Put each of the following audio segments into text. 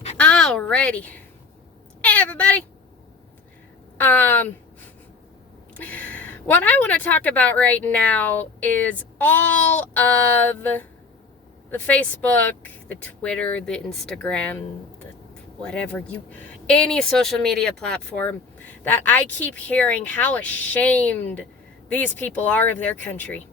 Alrighty. Hey, everybody. Um, what I want to talk about right now is all of the Facebook, the Twitter, the Instagram, the any social media platform that I keep hearing how ashamed these people are of their country.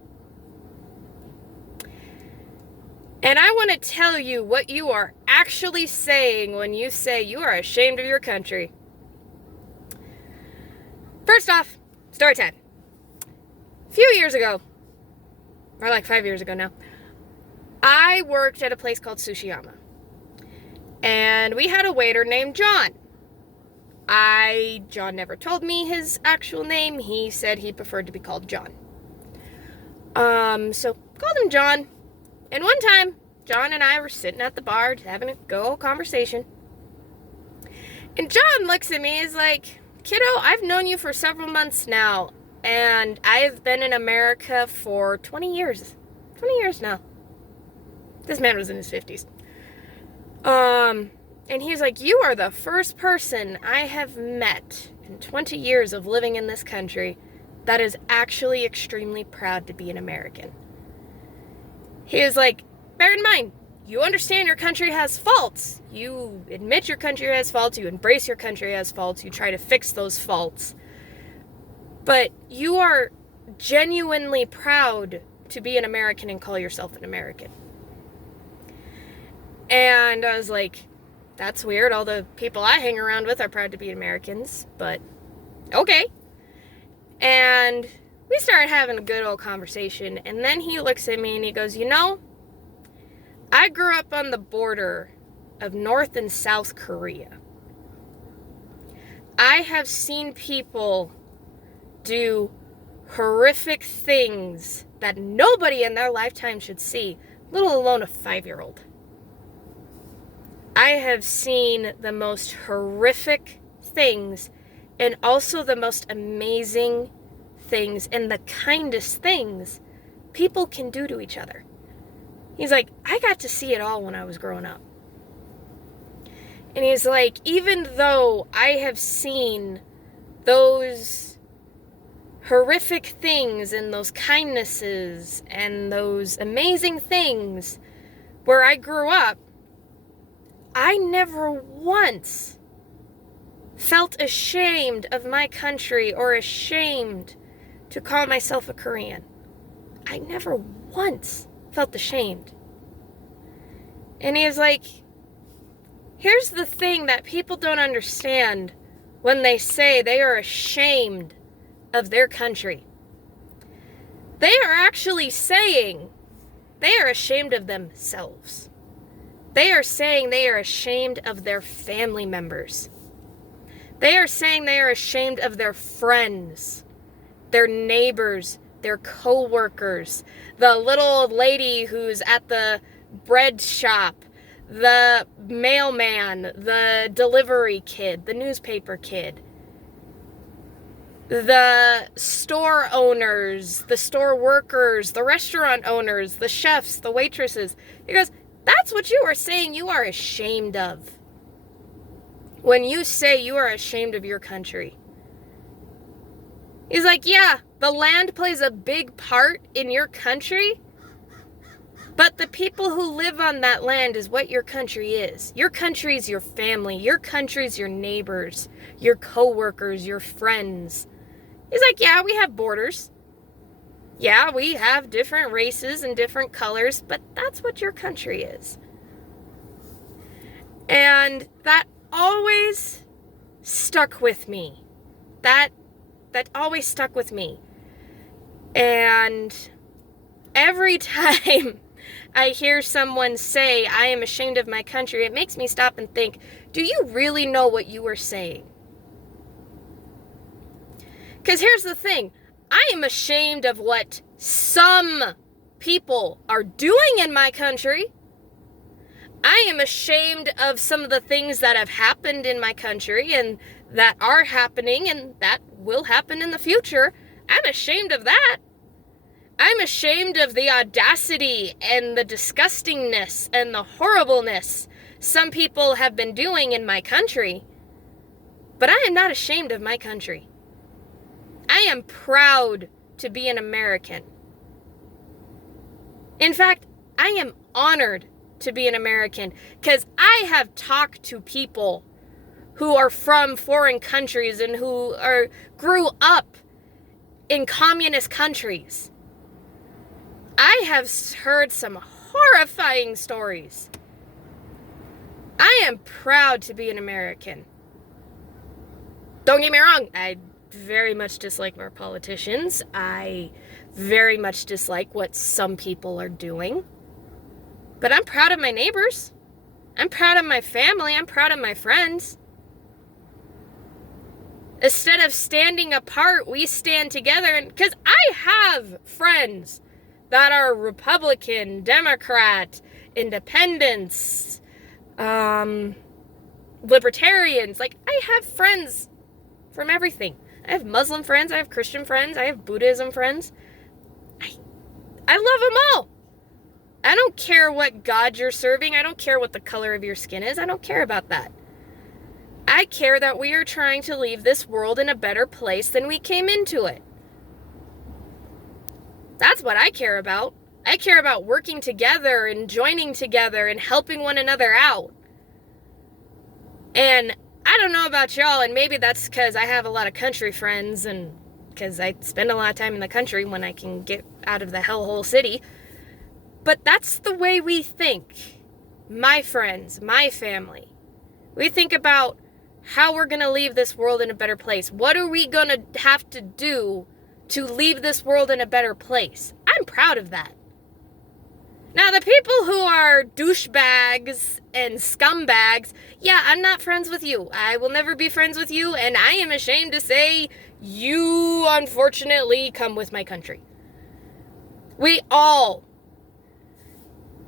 And I want to tell you what you are actually saying when you say you are ashamed of your country. First off, story time. A few years ago, or like 5 years ago now, I worked at a place called Sushiyama. And we had a waiter named John. John never told me his actual name. He said he preferred to be called John. So called him John. And one time, John and I were sitting at the bar having a good old conversation. And John looks at me, he's like, "Kiddo, I've known you for several months now, and I've been in America for 20 years. 20 years now." This man was in his 50s. And he's like, "You are the first person I have met in 20 years of living in this country that is actually extremely proud to be an American." He was like, "Bear in mind, you understand your country has faults. You admit your country has faults. You embrace your country has faults. You try to fix those faults. But you are genuinely proud to be an American and call yourself an American." And I was like, that's weird. All the people I hang around with are proud to be Americans, but okay. And we started having a good old conversation. And then he looks at me and he goes, I grew up on the border of North and South Korea. I have seen people do horrific things that nobody in their lifetime should see, let alone a 5-year-old. I have seen the most horrific things and also the most amazing things and the kindest things people can do to each other. He's like, I got to see it all when I was growing up. And he's like, even though I have seen those horrific things and those kindnesses and those amazing things where I grew up, I never once felt ashamed of my country or ashamed to call myself a Korean. I never once felt ashamed. And he was like, here's the thing that people don't understand when they say they are ashamed of their country. They are actually saying they are ashamed of themselves. They are saying they are ashamed of their family members. They are saying they are ashamed of their friends, their neighbors, their co-workers, the little old lady who's at the bread shop, the mailman, the delivery kid, the newspaper kid, the store owners, the store workers, the restaurant owners, the chefs, the waitresses. He goes, that's what you are saying you are ashamed of. When you say you are ashamed of your country. He's like, yeah, the land plays a big part in your country, but the people who live on that land is what your country is. Your country is your family. Your country is your neighbors, your co-workers, your friends. He's like, yeah, we have borders. Yeah, we have different races and different colors, but that's what your country is. And that always stuck with me. That always stuck with me. And every time I hear someone say, I am ashamed of my country, it makes me stop and think, do you really know what you are saying? Because here's the thing. I am ashamed of what some people are doing in my country. I am ashamed of some of the things that have happened in my country and that are happening and that will happen in the future. I'm ashamed of that. I'm ashamed of the audacity and the disgustingness and the horribleness some people have been doing in my country. But I am not ashamed of my country. I am proud to be an American. In fact, I am honored to be an American because I have talked to people who are from foreign countries and who grew up in communist countries. I have heard some horrifying stories. I am proud to be an American. Don't get me wrong, I very much dislike our politicians. I very much dislike what some people are doing. But I'm proud of my neighbors. I'm proud of my family. I'm proud of my friends. Instead of standing apart, we stand together. Because I have friends that are Republican, Democrat, independents, libertarians. Like, I have friends from everything. I have Muslim friends, I have Christian friends, I have Buddhism friends. I love them all. I don't care what God you're serving. I don't care what the color of your skin is. I don't care about that. I care that we are trying to leave this world in a better place than we came into it. That's what I care about. I care about working together and joining together and helping one another out. And I don't know about y'all, and maybe that's because I have a lot of country friends and because I spend a lot of time in the country when I can get out of the hellhole city. But that's the way we think. My friends, my family. We think about how we're going to leave this world in a better place. What are we going to have to do to leave this world in a better place? I'm proud of that. Now, the people who are douchebags and scumbags, yeah, I'm not friends with you. I will never be friends with you, and I am ashamed to say you, unfortunately, come with my country. We all,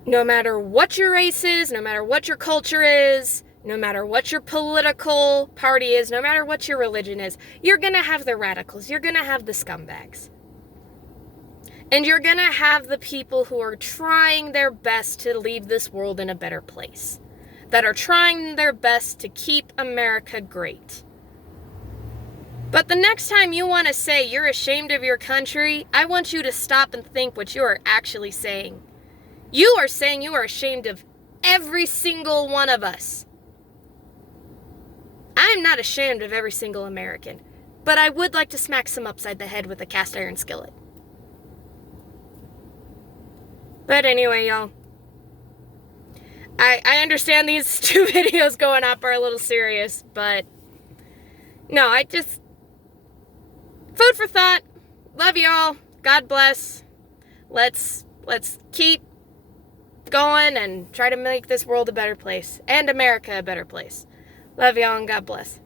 no matter what your race is, no matter what your culture is, no matter what your political party is, no matter what your religion is, you're going to have the radicals. You're going to have the scumbags. And you're going to have the people who are trying their best to leave this world in a better place. That are trying their best to keep America great. But the next time you want to say you're ashamed of your country, I want you to stop and think what you are actually saying. You are saying you are ashamed of every single one of us. I'm not ashamed of every single American, but I would like to smack some upside the head with a cast iron skillet. But anyway, y'all, I understand these 2 videos going up are a little serious, but no, I just, food for thought. Love y'all. God bless. Let's keep going and try to make this world a better place and America a better place. Love y'all and God bless.